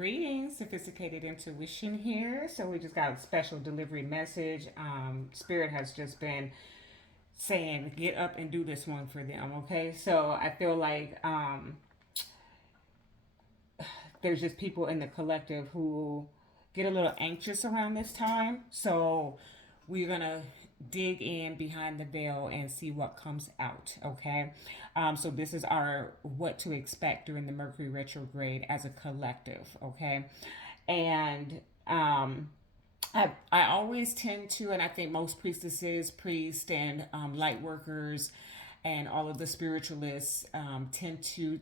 Greetings, sophisticated intuition here. So we just got a special delivery message. Spirit has just been saying, get up and do this one for them. Okay, so I feel like there's just people in the collective who get a little anxious around this time. So we're gonna dig in behind the veil and see what comes out. Okay, so this is our what to expect during the Mercury retrograde as a collective. Okay, and I always tend to, and I think most priestesses, priests, and light workers, and all of the spiritualists tend to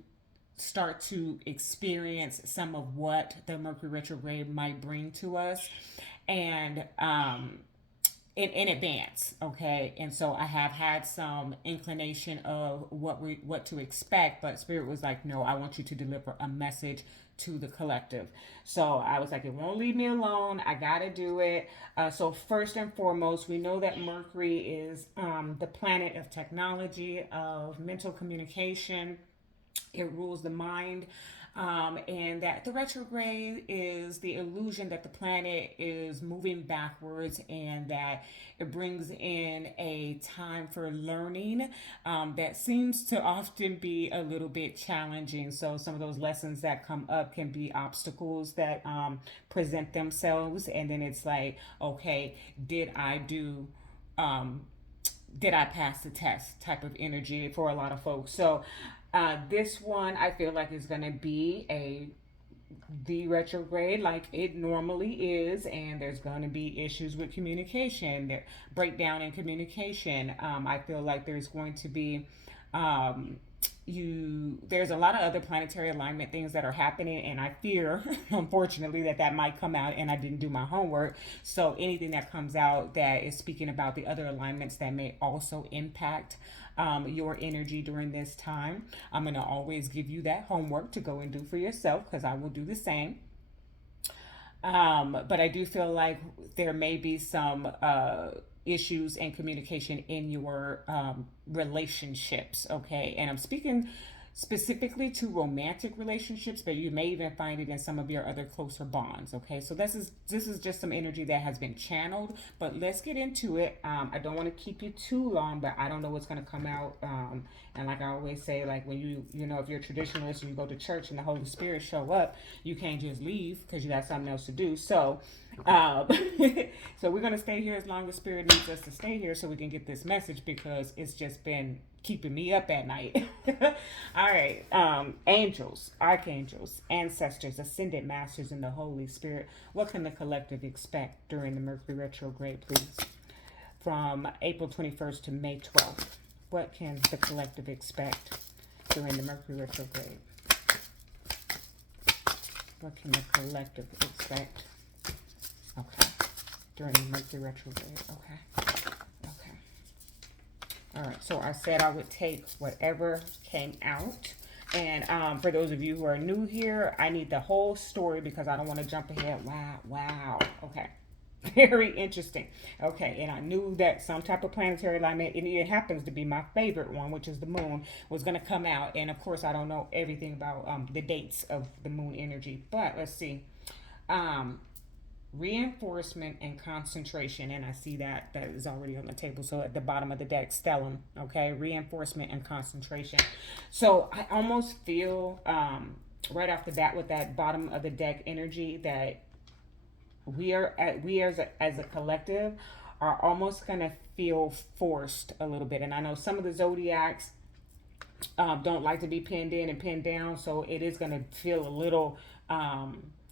start to experience some of what the Mercury retrograde might bring to us. And in advance, okay. And so I have had some inclination of what to expect, but Spirit was like, no, I want you to deliver a message to the collective. So I was like, it won't leave me alone. I gotta do it. So first and foremost, we know that Mercury is the planet of technology, of mental communication. It rules the mind, and that the retrograde is the illusion that the planet is moving backwards, and that it brings in a time for learning that seems to often be a little bit challenging. So some of those lessons that come up can be obstacles that present themselves, and then it's like, okay, did I do did I pass the test type of energy for a lot of folks. So this one I feel like is going to be the retrograde like it normally is, and there's going to be issues with communication, breakdown in communication. I feel like there's going to be there's a lot of other planetary alignment things that are happening, and I fear unfortunately that might come out and I didn't do my homework. So anything that comes out that is speaking about the other alignments that may also impact your energy during this time, I'm going to always give you that homework to go and do for yourself, because I will do the same. But I do feel like there may be some issues and communication in your relationships. Okay, and I'm speaking specifically to romantic relationships, but you may even find it in some of your other closer bonds. Okay, so this is just some energy that has been channeled, but let's get into it. I don't want to keep you too long, but I don't know what's going to come out. And like I always say, like when you know, if you're a traditionalist and you go to church and the Holy Spirit show up, you can't just leave because you got something else to do. So so we're going to stay here as long as Spirit needs us to stay here, so we can get this message, because it's just been keeping me up at night. All right. Angels, archangels, ancestors, ascended masters, and the Holy Spirit. What can the collective expect during the Mercury retrograde, please? From April 21st to May 12th. What can the collective expect during the Mercury retrograde? What can the collective expect? Okay. During the Mercury retrograde. Okay. Okay. All right. So I said I would take whatever came out. And for those of you who are new here, I need the whole story because I don't want to jump ahead. Wow. Wow. Okay. Very interesting. Okay, and I knew that some type of planetary alignment, and it happens to be my favorite one, which is the moon, was going to come out. And of course, I don't know everything about the dates of the moon energy, but let's see. Reinforcement and concentration, and I see that is already on the table. So at the bottom of the deck, stellum. Okay, reinforcement and concentration. So I almost feel right off the bat with that bottom of the deck energy that we as a collective are almost gonna feel forced a little bit. And I know some of the zodiacs don't like to be pinned in and pinned down, so it is gonna feel a little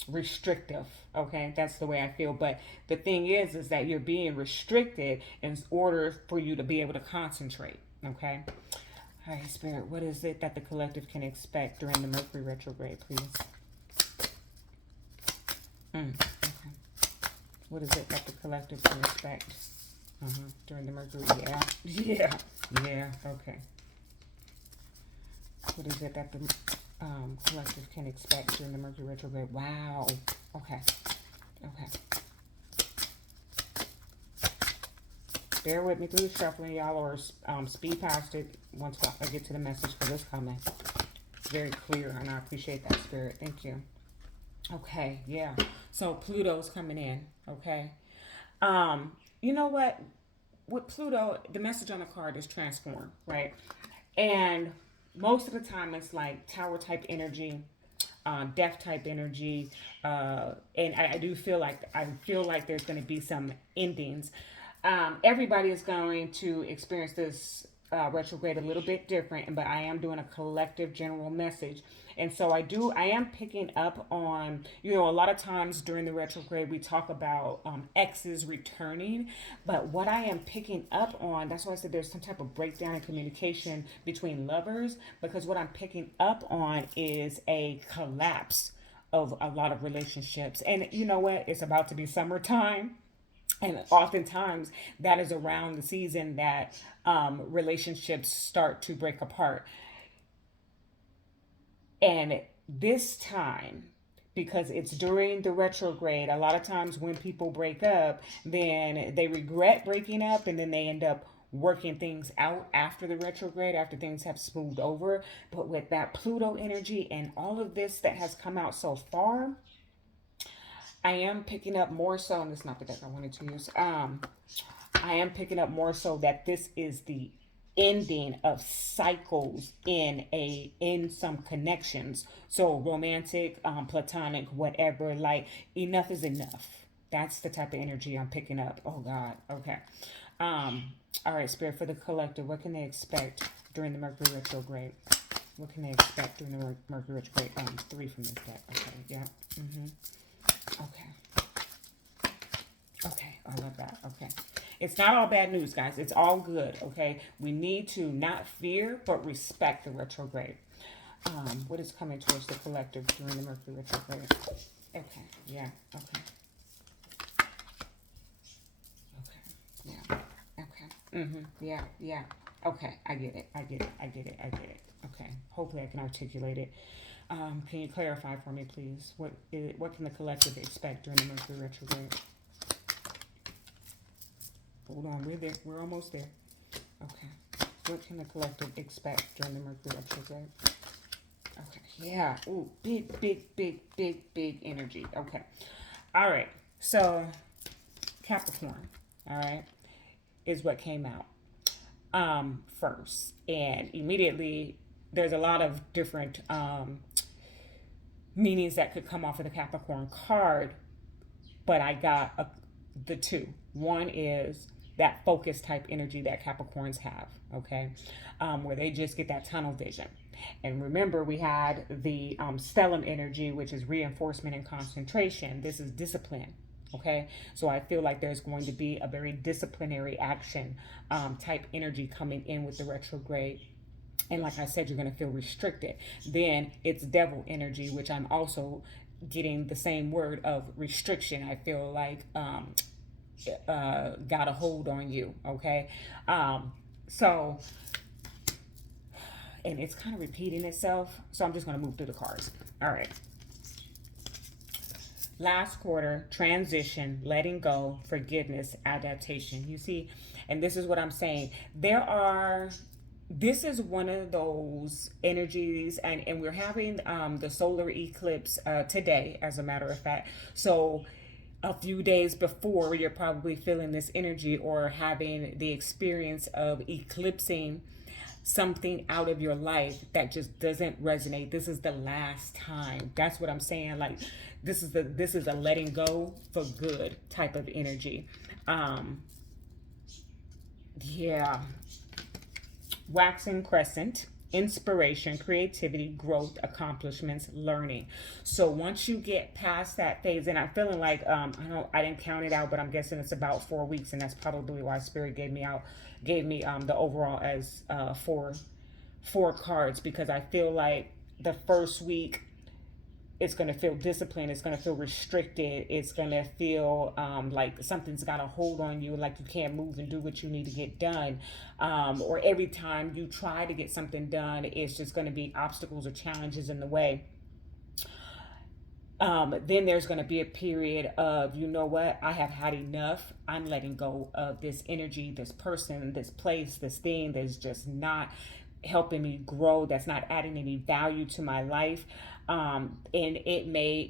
restrictive. Okay, that's the way I feel. But the thing is that you're being restricted in order for you to be able to concentrate. Okay. All right, Spirit, what is it that the collective can expect during the Mercury retrograde, please? Okay. What is it that the collective can expect during the Mercury? Yeah. Yeah. Yeah. Okay. What is it that the collective can expect during the Mercury retrograde? Wow. Okay. Okay. Bear with me through the shuffling, y'all, or speed past it once I get to the message, because it's coming. It's very clear, and I appreciate that, Spirit. Thank you. Okay, yeah. So Pluto's coming in. Okay. You know what? With Pluto, the message on the card is transform, right? And most of the time, it's like tower type energy, death type energy, and I do feel like there's going to be some endings. Everybody is going to experience this retrograde a little bit different, but I am doing a collective general message. And so I am picking up on, a lot of times during the retrograde, we talk about exes returning. But what I am picking up on, that's why I said there's some type of breakdown in communication between lovers, because what I'm picking up on is a collapse of a lot of relationships. And you know what? It's about to be summertime, and oftentimes that is around the season that relationships start to break apart. And this time, because it's during the retrograde, a lot of times when people break up, then they regret breaking up, and then they end up working things out after the retrograde, after things have smoothed over. But with that Pluto energy and all of this that has come out so far, I am picking up more so, and it's not the deck I wanted to use. I am picking up more so that this is the ending of cycles in some connections. So romantic, platonic, whatever. Like enough is enough. That's the type of energy I'm picking up. Oh God. Okay. Um. All right, Spirit, for the collective, what can they expect during the Mercury retrograde? What can they expect during the Mercury retrograde? Three from this deck. Okay. Yeah. Okay. Okay, I love that. Okay. It's not all bad news, guys. It's all good, okay? We need to not fear, but respect the retrograde. What is coming towards the collective during the Mercury retrograde? Okay, yeah, okay. Okay, yeah, okay. Yeah, yeah. Okay, I get it. I get it. I get it. I get it. Okay. Hopefully I can articulate it. Can you clarify for me, please? What can the collective expect during the Mercury retrograde? Hold on, we're there. We're almost there. Okay. What can the collective expect during the Mercury retrograde? Okay. Yeah. Ooh, big, big, big, big, big energy. Okay. All right. So Capricorn, all right, is what came out first. And immediately there's a lot of different meanings that could come off of the Capricorn card, but I got the two. One is that focus type energy that Capricorns have, okay, where they just get that tunnel vision. And remember, we had the stellium energy, which is reinforcement and concentration. This is discipline, okay? So I feel like there's going to be a very disciplinary action type energy coming in with the retrograde. And like I said, you're going to feel restricted. Then it's devil energy, which I'm also getting the same word of restriction. I feel like got a hold on you, okay? So, and it's kind of repeating itself, so I'm just going to move through the cards. All right. Last quarter, transition, letting go, forgiveness, adaptation. You see, and this is what I'm saying. This is one of those energies, and we're having the solar eclipse today, as a matter of fact. So a few days before, you're probably feeling this energy or having the experience of eclipsing something out of your life that just doesn't resonate. This is the last time. That's what I'm saying. Like this is a letting go for good type of energy. Yeah. Waxing crescent, inspiration, creativity, growth, accomplishments, learning. So once you get past that phase, and I'm feeling like I didn't count it out, but I'm guessing it's about 4 weeks, and that's probably why Spirit gave me the overall as four cards, because I feel like the first week it's going to feel disciplined, it's going to feel restricted, it's going to feel like something's got a hold on you, like you can't move and do what you need to get done, or every time you try to get something done, it's just going to be obstacles or challenges in the way. Then there's going to be a period of, you know what, I have had enough. I'm letting go of this energy, this person, this place, this thing that's just not helping me grow, that's not adding any value to my life. And it may,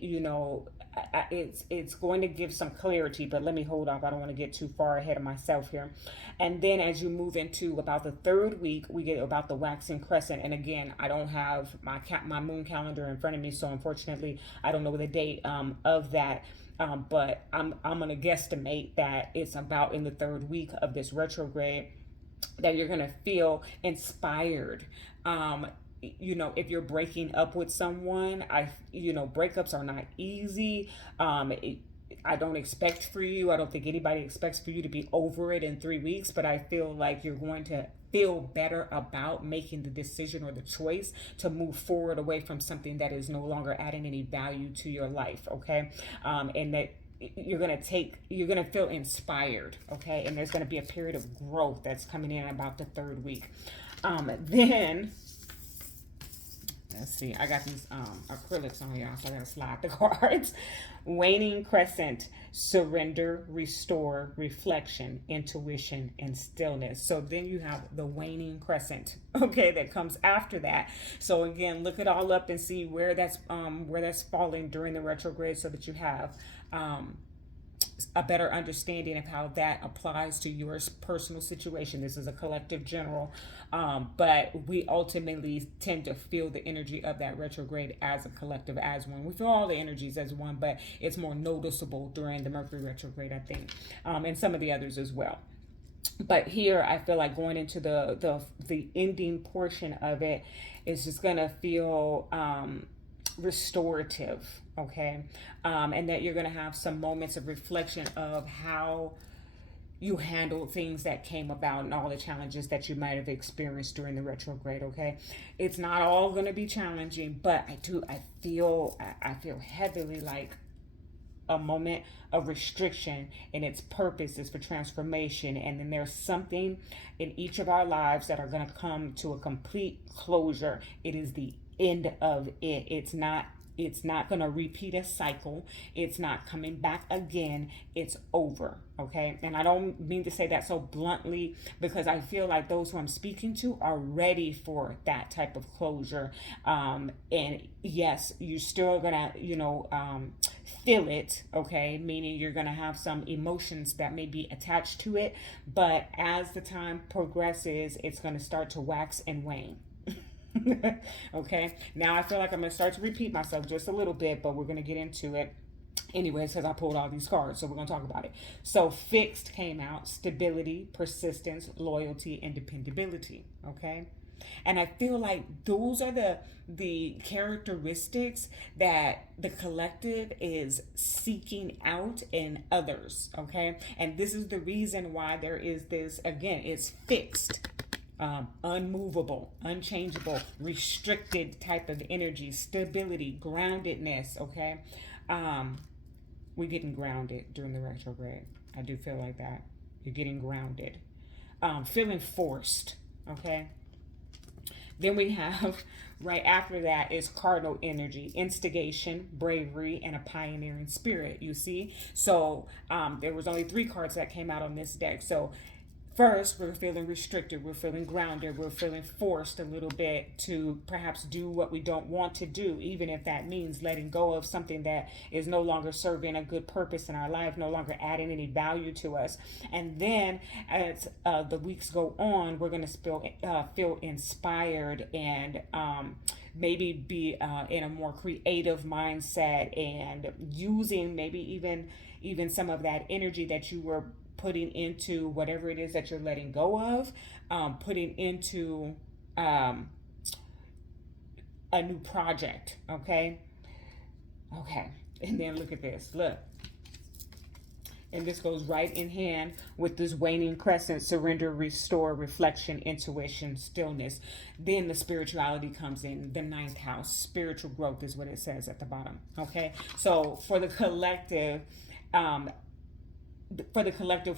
it's going to give some clarity, but let me hold off. I don't want to get too far ahead of myself here. And then as you move into about the third week, we get about the waxing crescent. And again, I don't have my moon calendar in front of me, so unfortunately, I don't know the date of that. But I'm gonna guesstimate that it's about in the third week of this retrograde that you're gonna feel inspired. If you're breaking up with someone, breakups are not easy. I don't expect for you, I don't think anybody expects for you to be over it in 3 weeks, but I feel like you're going to feel better about making the decision or the choice to move forward away from something that is no longer adding any value to your life. Okay. And that you're going to feel inspired. Okay. And there's going to be a period of growth that's coming in about the third week. Then let's see, I got these acrylics on y'all, so I gotta slide the cards. Waning crescent, surrender, restore, reflection, intuition, and stillness. So then you have the waning crescent, okay, that comes after that. So again, look it all up and see where that's falling during the retrograde, so that you have a better understanding of how that applies to your personal situation. This is a collective general, but we ultimately tend to feel the energy of that retrograde as a collective, as one. We feel all the energies as one, but it's more noticeable during the Mercury retrograde, I think, and some of the others as well. But here, I feel like going into the ending portion of it is just gonna feel restorative, okay, and that you're going to have some moments of reflection of how you handled things that came about and all the challenges that you might have experienced during the retrograde. Okay, it's not all going to be challenging, but I feel heavily like a moment of restriction, and its purpose is for transformation. And then there's something in each of our lives that are going to come to a complete closure. It is the end of it. It's not going to repeat a cycle. It's not coming back again. It's over. Okay. And I don't mean to say that so bluntly, because I feel like those who I'm speaking to are ready for that type of closure. And yes, you're still going to, feel it. Okay. Meaning you're going to have some emotions that may be attached to it. But as the time progresses, it's going to start to wax and wane. Okay, now I feel like I'm going to start to repeat myself just a little bit, but we're going to get into it anyways, because I pulled all these cards, so we're going to talk about it. So fixed came out: stability, persistence, loyalty, and dependability. Okay, and I feel like those are the characteristics that the collective is seeking out in others. Okay, and this is the reason why there is this, again, it's fixed, unmovable, unchangeable, restricted type of energy, stability, groundedness. Okay, we're getting grounded during the retrograde. I do feel like that. You're getting grounded, feeling forced. Okay, then we have right after that is cardinal energy: instigation, bravery, and a pioneering spirit. You see, so there was only 3 cards that came out on this deck. So first, we're feeling restricted, we're feeling grounded, we're feeling forced a little bit to perhaps do what we don't want to do, even if that means letting go of something that is no longer serving a good purpose in our life, no longer adding any value to us. And then as the weeks go on, we're going to feel inspired and maybe be in a more creative mindset, and using maybe even some of that energy that you were putting into whatever it is that you're letting go of, putting into a new project. Okay, and then look at this. Look, and this goes right in hand with this waning crescent: surrender, restore, reflection, intuition, stillness. Then the spirituality comes in, the 9th house. Spiritual growth is what it says at the bottom. Okay, so for the collective,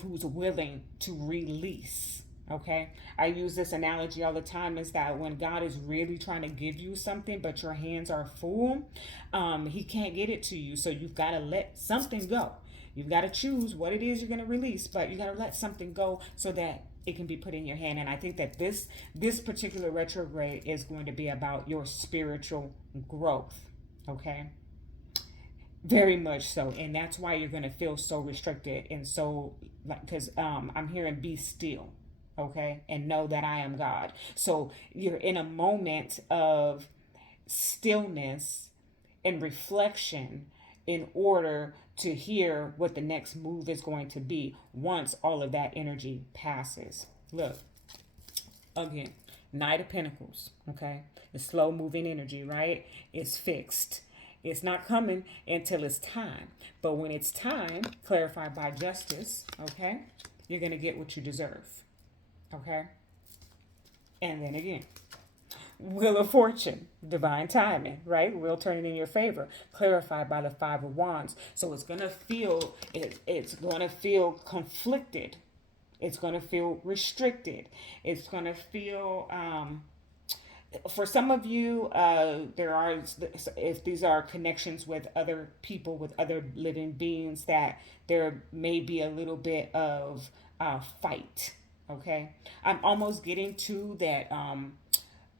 who's willing to release. Okay, I use this analogy all the time, is that when God is really trying to give you something but your hands are full, he can't get it to you, so you've got to let something go. You've got to choose what it is you're going to release, but you got to let something go so that it can be put in your hand. And I think that this particular retrograde is going to be about your spiritual growth. Okay, very much so, and that's why you're gonna feel so restricted and so like because I'm hearing be still, okay, and know that I am God. So you're in a moment of stillness and reflection in order to hear what the next move is going to be once all of that energy passes. Look, again, Knight of Pentacles, okay? The slow moving energy, right? It's fixed. It's not coming until it's time. But when it's time, clarified by justice, okay, you're going to get what you deserve, okay? And then again, Wheel of Fortune, divine timing, right? Wheel turning in your favor, clarified by the Five of Wands. So it's gonna feel it's gonna feel conflicted. It's gonna feel restricted. It's gonna feel for some of you, there are if these are connections with other people, with other living beings, that there may be a little bit of fight. Okay, I'm almost getting to that.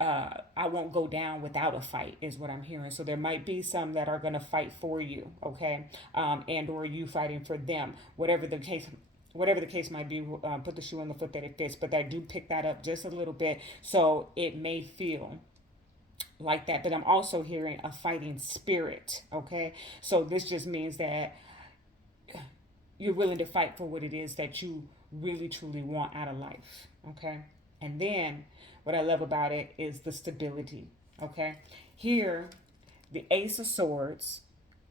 I won't go down without a fight is what I'm hearing. So there might be some that are going to fight for you, okay, and or you fighting for them, whatever the case might be. Put the shoe on the foot that it fits. But I do pick that up just a little bit, so it may feel like that. But I'm also hearing a fighting spirit, okay. So this just means that you're willing to fight for what it is that you really truly want out of life, okay. And then what I love about it is the stability, okay. Here, the Ace of Swords,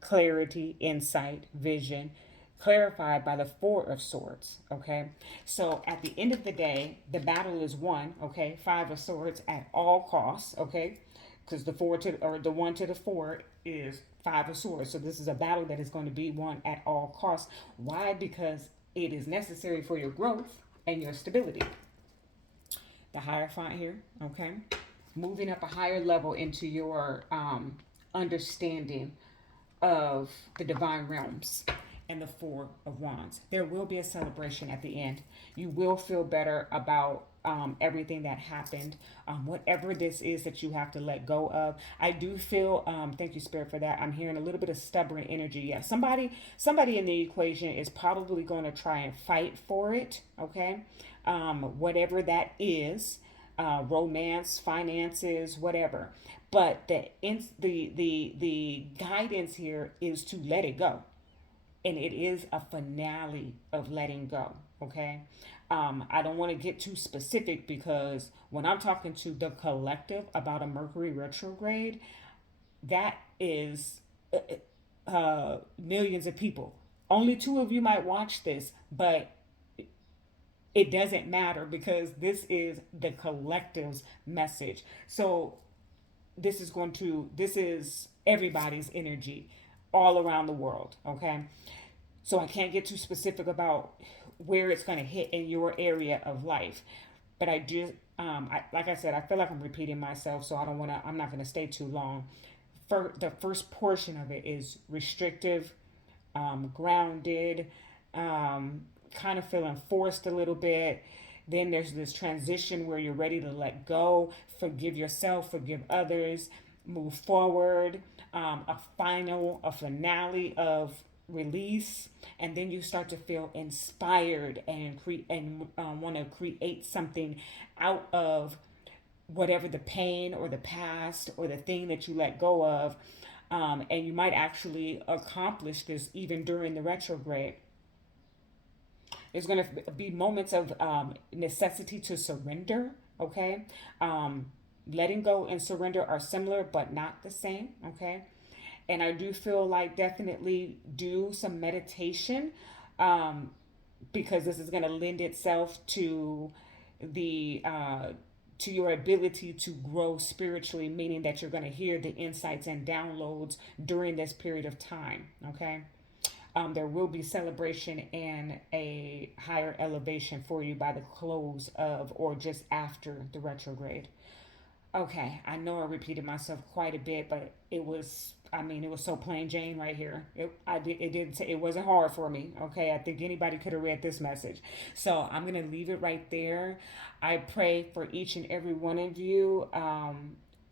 clarity, insight, vision, clarified by the Four of Swords, okay. So at the end of the day, the battle is won, okay. Five of Swords at all costs, okay, because the four to or the one to the four is Five of Swords. So this is a battle that is going to be won at all costs. Why? Because it is necessary for your growth and your stability. The Hierophant here, okay, moving up a higher level into your understanding of the divine realms, and the Four of Wands. There will be a celebration at the end. You will feel better about everything that happened, whatever this is that you have to let go of. I do feel, thank you, Spirit, for that. I'm hearing a little bit of stubborn energy. Yeah, somebody in the equation is probably going to try and fight for it. Okay, whatever that is, romance, finances, whatever. But the guidance here is to let it go, and it is a finale of letting go. Okay, I don't want to get too specific, because when I'm talking to the collective about a Mercury retrograde, that is millions of people. Only two of you might watch this, but it doesn't matter, because this is the collective's message. So this is everybody's energy all around the world, okay? So I can't get too specific about where it's going to hit in your area of life. But I just, like I said, I feel like I'm repeating myself, so I'm not going to stay too long. For the first portion of it is restrictive, grounded, kind of feeling forced a little bit. Then there's this transition where you're ready to let go, forgive yourself, forgive others, move forward, a finale of release, and then you start to feel inspired and want to create something out of whatever the pain or the past or the thing that you let go of, and you might actually accomplish this even during the retrograde. There's going to be moments of necessity to surrender, okay? Letting go and surrender are similar but not the same, okay? And I do feel like definitely do some meditation, because this is going to lend itself to the to your ability to grow spiritually, meaning that you're going to hear the insights and downloads during this period of time, okay? There will be celebration and a higher elevation for you by the close of or just after the retrograde. Okay, I know I repeated myself quite a bit, but it was so plain Jane right here. It wasn't hard for me. Okay, I think anybody could have read this message. So I'm gonna leave it right there. I pray for each and every one of you.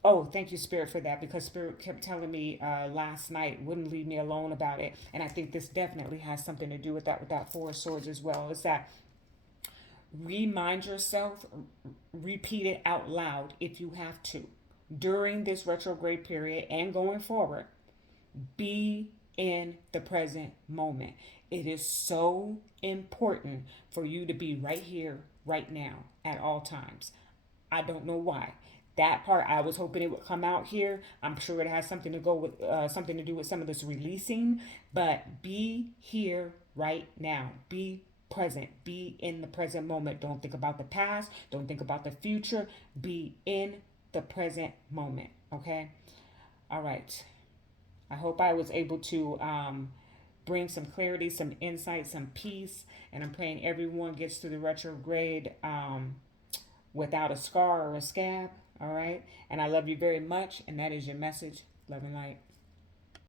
Oh, thank you, Spirit, for that, because Spirit kept telling me last night, wouldn't leave me alone about it. And I think this definitely has something to do with that Four of Swords as well. Is that remind yourself, repeat it out loud if you have to. During this retrograde period and going forward, be in the present moment. It is so important for you to be right here, right now, at all times. I don't know why. That part I was hoping it would come out here. I'm sure it has something to go with something to do with some of this releasing, but be here right now. Be present. Be in the present moment. Don't think about the past. Don't think about the future. Be in the present moment. Okay. All right. I hope I was able to bring some clarity, some insight, some peace, and I'm praying everyone gets through the retrograde without a scar or a scab. All right. And I love you very much. And that is your message. Love and light.